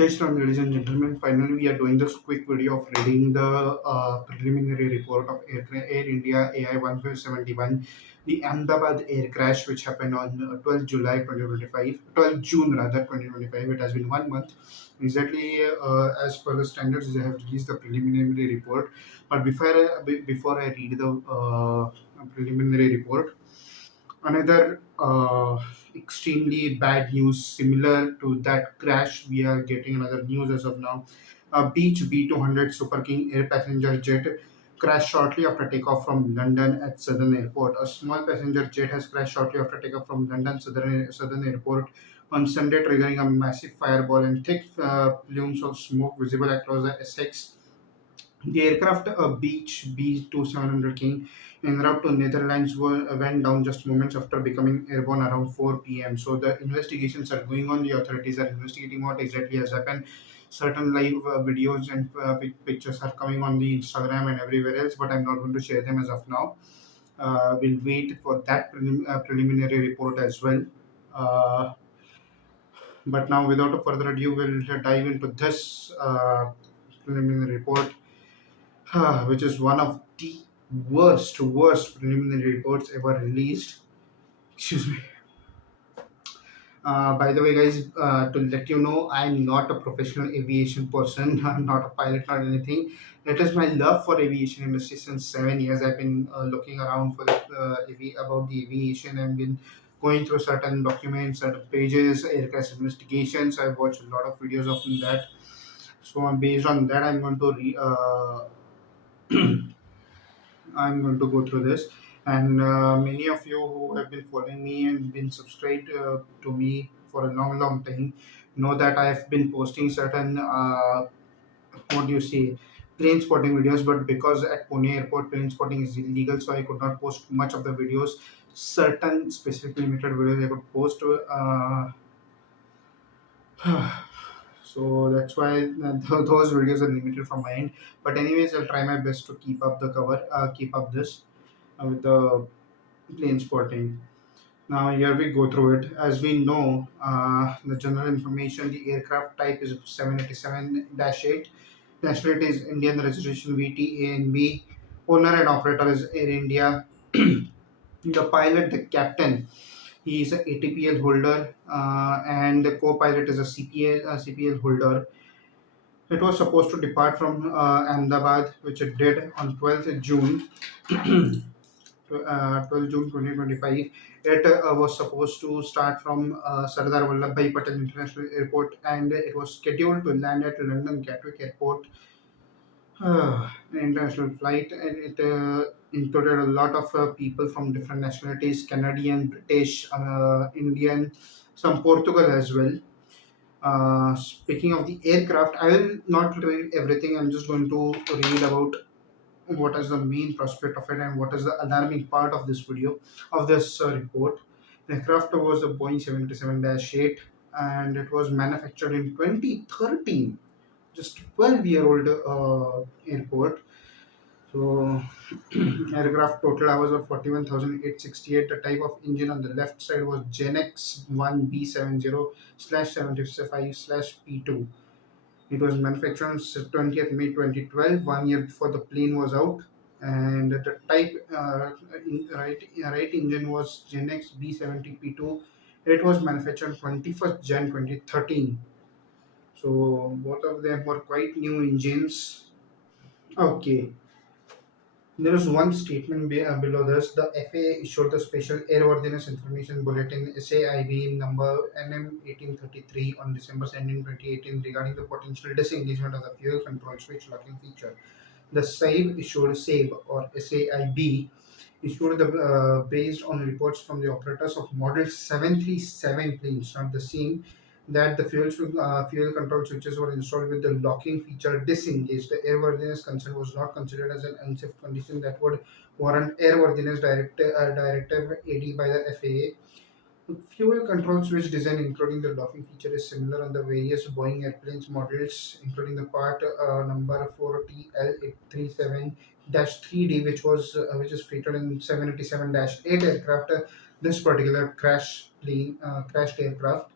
Just now, ladies and gentlemen, finally we are doing this quick video of reading the preliminary report of Air India AI 1571, the Ahmedabad air crash which happened on 12th July 2025, 12th June rather 2025. It has been 1 month. Exactly as per the standards, they have released the preliminary report. But before I read the preliminary report, another extremely bad news similar to that crash. We are getting another news as of now. A Beach B200 Super King air passenger jet crashed shortly after takeoff from London at Southern Airport. A small passenger jet has crashed shortly after takeoff from London Southern Airport on Sunday, triggering a massive fireball and thick plumes of smoke visible across the Essex. The aircraft, a Beech B-2700 King, en route to Netherlands, went down just moments after becoming airborne around 4 p.m. So the investigations are going on. The authorities are investigating what exactly has happened. Certain live videos and pictures are coming on the Instagram and everywhere else, but I'm not going to share them as of now. We'll wait for that preliminary report as well. Uh, but now, without a further ado, we'll dive into this preliminary report, which is one of the worst preliminary reports ever released. Excuse me. By the way, guys, to let you know, I'm not a professional aviation person. I'm not a pilot, not anything. It is my love for aviation industry since 7 years. I've been looking around for about the aviation and been going through certain documents, certain pages, air crash investigations. I've watched a lot of videos of that. So, based on that, I'm going to go through this, and many of you who have been following me and been subscribed to me for a long time know that I have been posting certain what do you say, plane spotting videos. But because at Pune airport plane spotting is illegal, so I could not post much of the videos. Certain specific limited videos I could post. So that's why those videos are limited from my end. But anyways, I'll try my best to keep up the cover, keep up this with the plane spotting. Now here we go through it. As we know, the general information: the aircraft type is 787-8. Nationality is Indian. Registration VTANB. Owner and operator is Air India. The pilot, the captain, he is a ATPL holder, and the co-pilot is a CPL holder. It was supposed to depart from Ahmedabad, which it did on 12th June. 12 June 2025. It was supposed to start from Sardar Vallabhbhai Patel International Airport, and it was scheduled to land at London Gatwick Airport. An international flight, and it included a lot of people from different nationalities: Canadian, British, Indian, some Portugal as well. Speaking of the aircraft, I will not read everything. I'm just going to read about what is the main prospect of it and what is the alarming part of this video, of this report. The aircraft was a Boeing 787-8, and it was manufactured in 2013, just 12-year-old airport. So aircraft total hours of 41,868. The type of engine on the left side was Genex 1B70/75/P2. It was manufactured on 20th May 2012, 1 year before the plane was out. And the type, right engine was Genex B70P2. It was manufactured on 21st Jan 2013. So both of them were quite new engines. Okay. There is one statement below this. The FAA issued the Special Airworthiness Information Bulletin SAIB number NM 1833 on December 17, 2018 regarding the potential disengagement of the fuel control switch locking feature. The SAIB issued the based on reports from the operators of Model 737 planes, not the same, that the fuel control switches were installed with the locking feature disengaged. The airworthiness concern was not considered as an unsafe condition that would warrant airworthiness directive AD by the FAA. Fuel control switch design, including the locking feature, is similar on the various Boeing airplanes models, including the part number 4TL37-3D, which is featured in 787-8 aircraft. This particular crashed aircraft.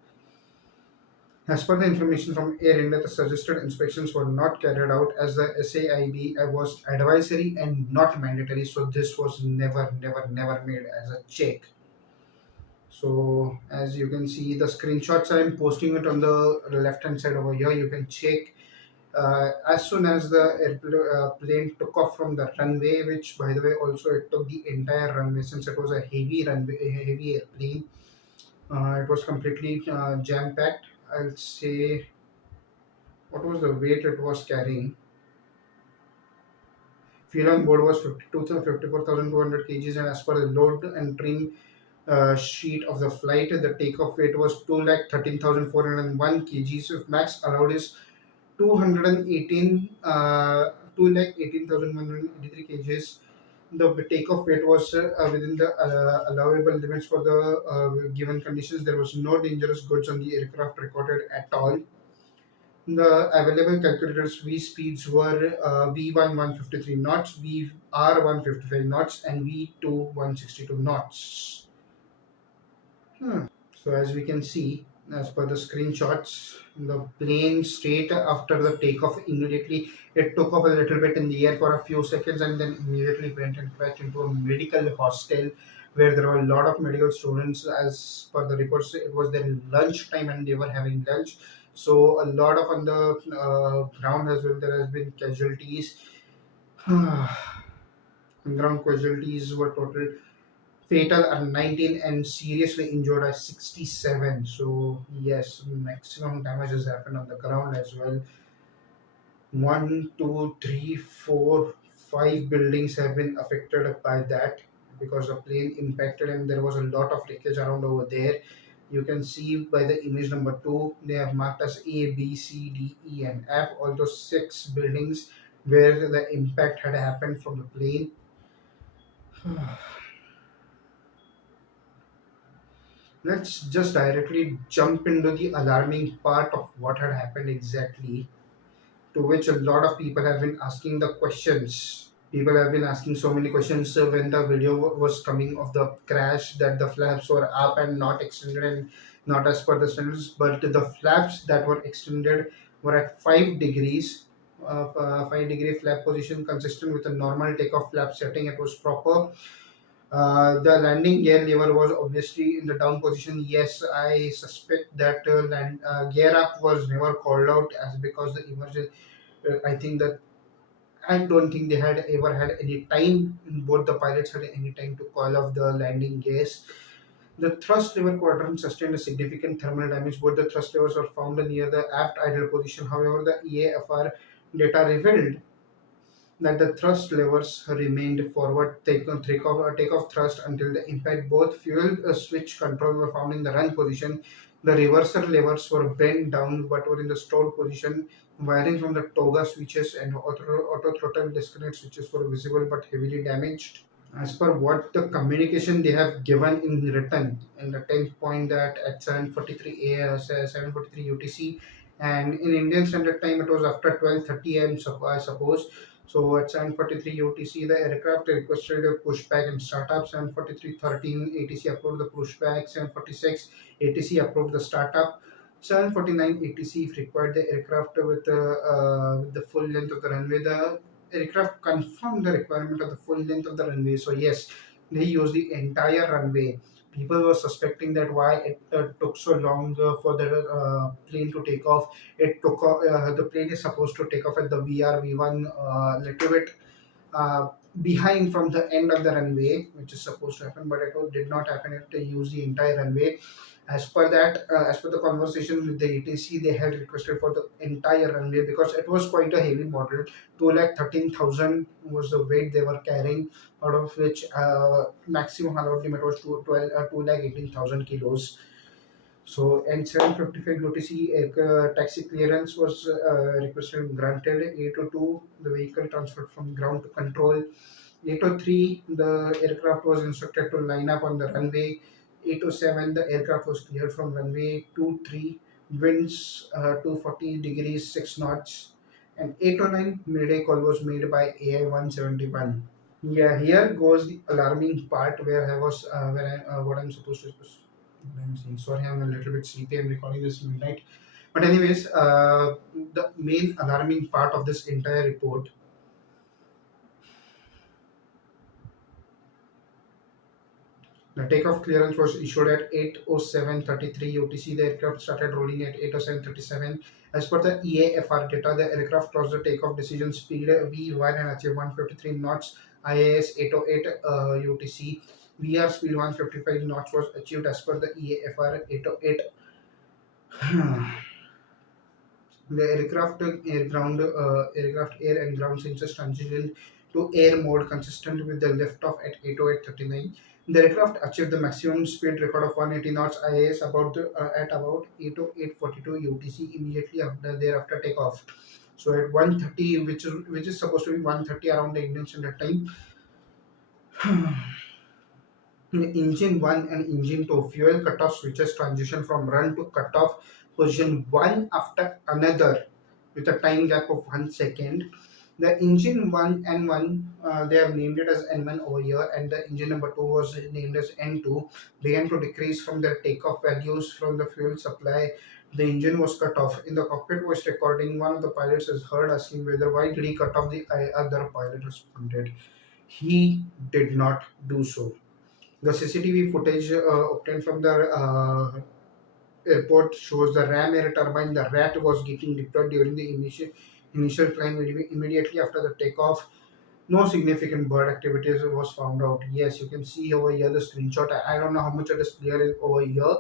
As per the information from Air India, the suggested inspections were not carried out as the SAIB was advisory and not mandatory, so this was never made as a check. So as you can see the screenshots, I'm posting it on the left hand side over here. You can check as soon as the plane took off from the runway, which by the way also it took the entire runway since it was a heavy runway, a heavy airplane. It was completely jam packed. I'll say what was the weight it was carrying. Fuel on board was 54,200 kgs, and as per the load and trim sheet of the flight, the takeoff weight was 2,13,401 kgs. If max allowed is 218, 2,18,183 kgs. The takeoff weight was within the allowable limits for the given conditions. There was no dangerous goods on the aircraft recorded at all. The available calculators V speeds were V1 153 knots, VR 155 knots, and V2 162 knots. So as we can see, as per the screenshots, the plane straight after the takeoff immediately it took off a little bit in the air for a few seconds and then immediately went and crashed into a medical hostel where there were a lot of medical students. As per the reports, it was their lunch time and they were having lunch. So a lot of on the ground as well. There has been casualties. Ground casualties were total fatal are 19 and seriously injured are 67. So yes, maximum damage has happened on the ground as well. One, two, three, four, five buildings have been affected by that because the plane impacted and there was a lot of wreckage around over there. You can see by the image number two, they have marked as A, B, C, D, E, and F. All those six buildings where the impact had happened from the plane. Let's just directly jump into the alarming part of what had happened exactly, to which a lot of people have been asking the questions. People have been asking so many questions when the video was coming of the crash, that the flaps were up and not extended and not as per the standards, but the flaps that were extended were at 5 degrees. 5-degree flap position consistent with a normal takeoff flap setting. It was proper. The landing gear lever was obviously in the down position. Yes, I suspect that gear up was never called out as because the emergency. I think that I don't think they had ever had any time. Both the pilots had any time to call off the landing gears. The thrust lever quadrant sustained a significant thermal damage. Both the thrust levers were found near the aft idle position. However, the EAFR data revealed that the thrust levers remained forward takeoff thrust until the impact. Both fuel switch control were found in the run position. The reverser levers were bent down but were in the stored position. Wiring from the toga switches and auto throttle disconnect switches were visible but heavily damaged. As per what the communication they have given in written in the 10th point, that at 7:43 a 7:43 UTC, and in Indian Standard Time it was after 12:30 am, I suppose. So at 7:43 UTC, the aircraft requested a pushback and startup. 7:43:13 ATC approved the pushback. 7:46 ATC approved the startup. 7:49 ATC if required the aircraft with the full length of the runway. The aircraft confirmed the requirement of the full length of the runway. So yes, they used the entire runway. People were suspecting that why it took so long for the plane to take off. It took off. The plane is supposed to take off at the VR V1 little bit uh, behind from the end of the runway, which is supposed to happen, but did not happen. It used the entire runway. As per that, as per the conversation with the ATC, they had requested for the entire runway because it was quite a heavy model. 2,13,000 was the weight they were carrying, out of which maximum allowed limit was 2,18,000 kilos. So, and 7:55 UTC taxi clearance was requested and granted. 8:02, the vehicle transferred from ground to control. 8:03, the aircraft was instructed to line up on the runway. 8:07, the aircraft was cleared from runway 23, winds 240 degrees 6 knots. And 8:09, Mayday call was made by AI 171. Yeah, here goes the alarming part where I was, what I'm supposed to. Let me see. Sorry, I'm a little bit sleepy. I'm recording this midnight. But anyways, the main alarming part of this entire report, the takeoff clearance was issued at 8:07:33 UTC. The aircraft started rolling at 8:07:37. As per the EAFR data, the aircraft crossed the takeoff decision speed V1 and achieved 153 knots. IAS 808 UTC. VR speed 155 knots was achieved as per the EAFR 808. The aircraft air and ground sensors transitioned to air mode consistent with the liftoff at 8:08:39. The aircraft achieved the maximum speed record of 180 knots IAS at about 8:08:42 UTC immediately after thereafter takeoff. So at 1:30, which is supposed to be 1:30 around the Indian Standard Time, engine 1 and engine 2 fuel cutoff switches transition from run to cutoff position one after another with a time gap of 1 second. The engine 1 and 1, they have named it as N1 over here, and the engine number 2 was named as N2, began to decrease from their takeoff values from the fuel supply. The engine was cut off. In the cockpit voice recording, one of the pilots is heard asking whether why did he cut off. The other pilot responded, he did not do so. The CCTV footage obtained from the airport shows the ram air turbine. The rat was getting deployed during the initial climb immediately after the takeoff. No significant bird activities was found out. Yes, you can see over here the screenshot. I don't know how much it is clear over here,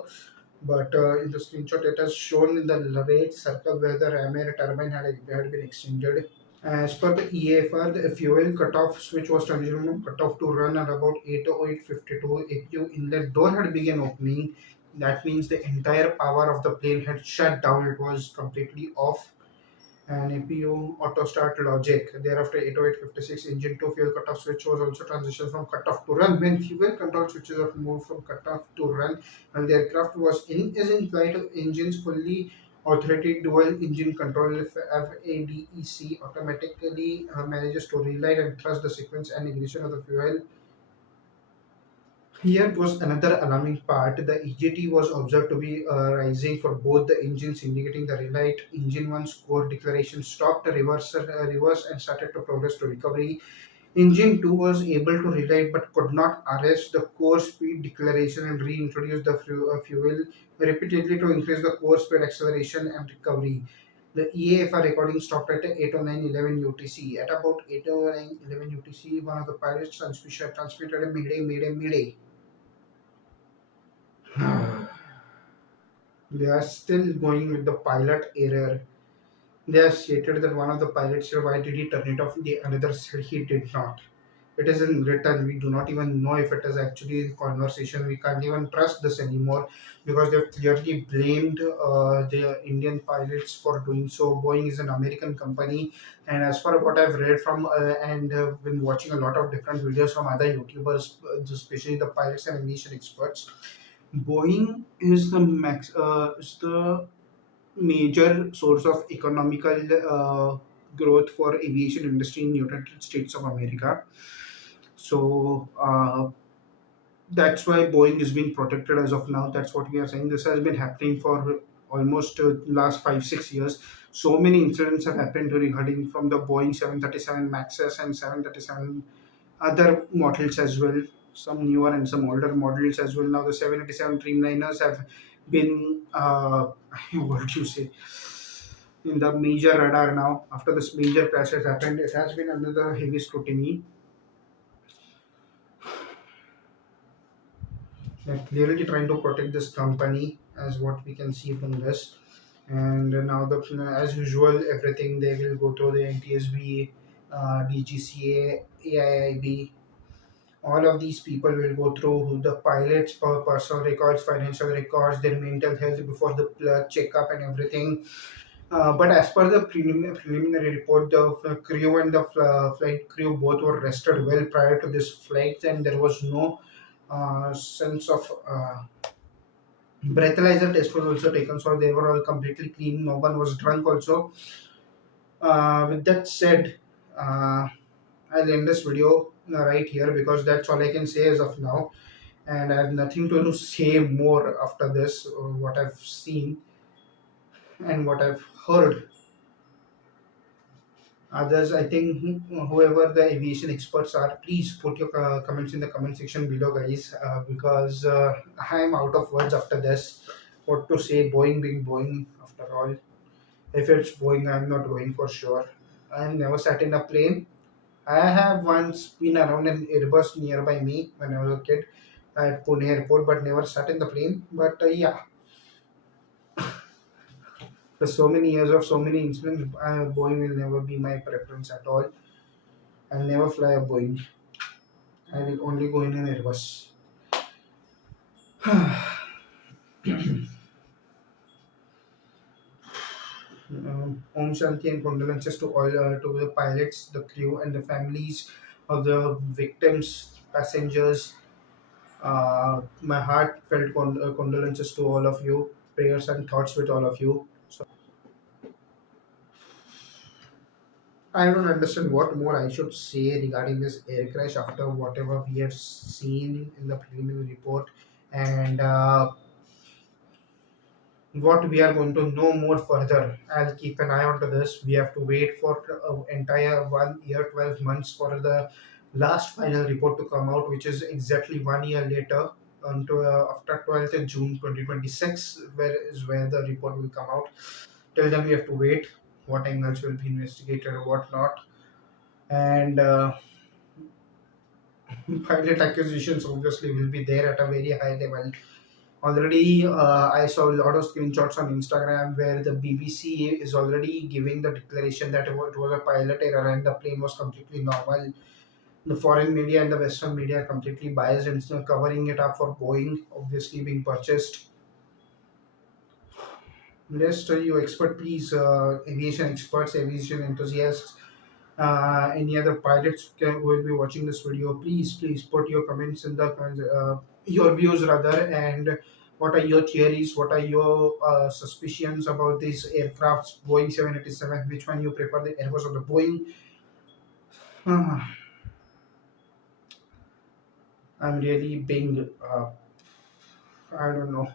but in the screenshot it has shown in the red circle where the ram air turbine had been extended. As per the EAFR, the fuel cutoff switch was transitioned from cutoff to run at about 8:08:52. APU inlet door had begun opening. That means the entire power of the plane had shut down. It was completely off. And APU auto start logic. Thereafter, 8:08:56 engine to fuel cutoff switch was also transitioned from cutoff to run. When fuel control switches are moved from cutoff to run, and the aircraft is in flight, engines fully authority dual engine control FADEC automatically manages to relight and thrust the sequence and ignition of the fuel. Here was another alarming part. The EGT was observed to be rising for both the engines, indicating the relight. Engine 1 score declaration stopped, reverse and started to progress to recovery. Engine 2 was able to relight but could not arrest the core speed declaration and reintroduce the fuel repeatedly to increase the core speed acceleration and recovery. The EAFR recording stopped at 8:09:11 UTC. At about 8:09:11 UTC, one of the pilots transmitted a mayday, mayday, mayday. They are still going with the pilot error. They have stated that one of the pilots said, why did he turn it off? The another said he did not. It is in written. We do not even know if it is actually a conversation. We can't even trust this anymore because they have clearly blamed the Indian pilots for doing so. Boeing is an American company, and as far as what I've read from and been watching a lot of different videos from other YouTubers, especially the pilots and aviation experts, Boeing is the major source of economical growth for aviation industry in United States of America. So that's why Boeing is being protected as of now. That's what we are saying. This has been happening for almost last 5 6 years. So many incidents have happened regarding from the Boeing 737 Maxes and 737 other models as well. Some newer and some older models as well. Now the 787 Dreamliners have been what do you say, in the major radar now. After this major crash has happened, it has been another heavy scrutiny. They're clearly trying to protect this company, as what we can see from this. And now, as usual, everything they will go through the NTSB, DGCA, AIIB. All of these people will go through the pilots' personal records, financial records, their mental health before the checkup and everything. But as per the preliminary report, the crew and the flight crew both were rested well prior to this flight, and there was no sense of breathalyzer test was also taken, so they were all completely clean. No one was drunk. Also, with that said, I'll end this video right here because that's all I can say as of now, and I have nothing to say more after this. What I've seen. and what I've heard others, I think whoever the aviation experts are, please put your comments in the comment section below, guys, because I am out of words after this. What to say? Boeing being Boeing, after all. If it's Boeing, I'm not going for sure. I've never sat in a plane. I have once been around an Airbus nearby me when I was a kid at Pune airport, but never sat in the plane. But yeah, for so many years of so many incidents, Boeing will never be my preference at all. I'll never fly a Boeing. I will only go in an Airbus. Om Shanti and condolences to all to the pilots, the crew, and the families of the victims, passengers. My heartfelt condolences to all of you. Prayers and thoughts with all of you. So I don't understand what more I should say regarding this air crash after whatever we have seen in the preliminary report, and what we are going to know more further. I'll keep an eye on to this. We have to wait for entire 1 year, 12 months for the last final report to come out, which is exactly 1 year later, until after 12th of June 2026, where the report will come out. Till then, we have to wait what angles will be investigated or what not. And pilot acquisitions obviously will be there at a very high level. Already, I saw a lot of screenshots on Instagram where the BBC is already giving the declaration that it was a pilot error and the plane was completely normal. The foreign media and the Western media are completely biased and still covering it up for Boeing, obviously being purchased. Rest you expert, please, aviation experts, aviation enthusiasts, any other pilots who will be watching this video, please put your comments in the comments, your views rather, and what are your theories, what are your suspicions about these aircrafts, Boeing 787, which one you prefer, the Airbus or the Boeing? I'm really being I don't know,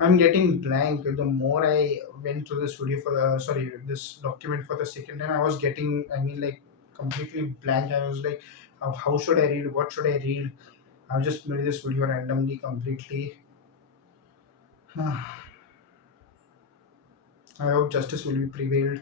I'm getting blank. The more I went through this video for the this document for the second time, I was getting, I mean, like, completely blank. I was like, how should I read? What should I read? I've just made this video randomly, completely. I hope justice will be prevailed.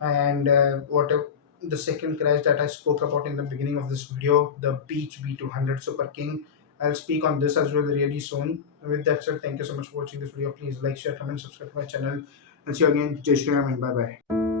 And whatever the second crash that I spoke about in the beginning of this video, the Beach B200 Super King, I'll speak on this as well really soon. With that said, thank you so much for watching this video. Please like, share, comment, subscribe to my channel. And see you again. Jai Shri Ram and bye bye.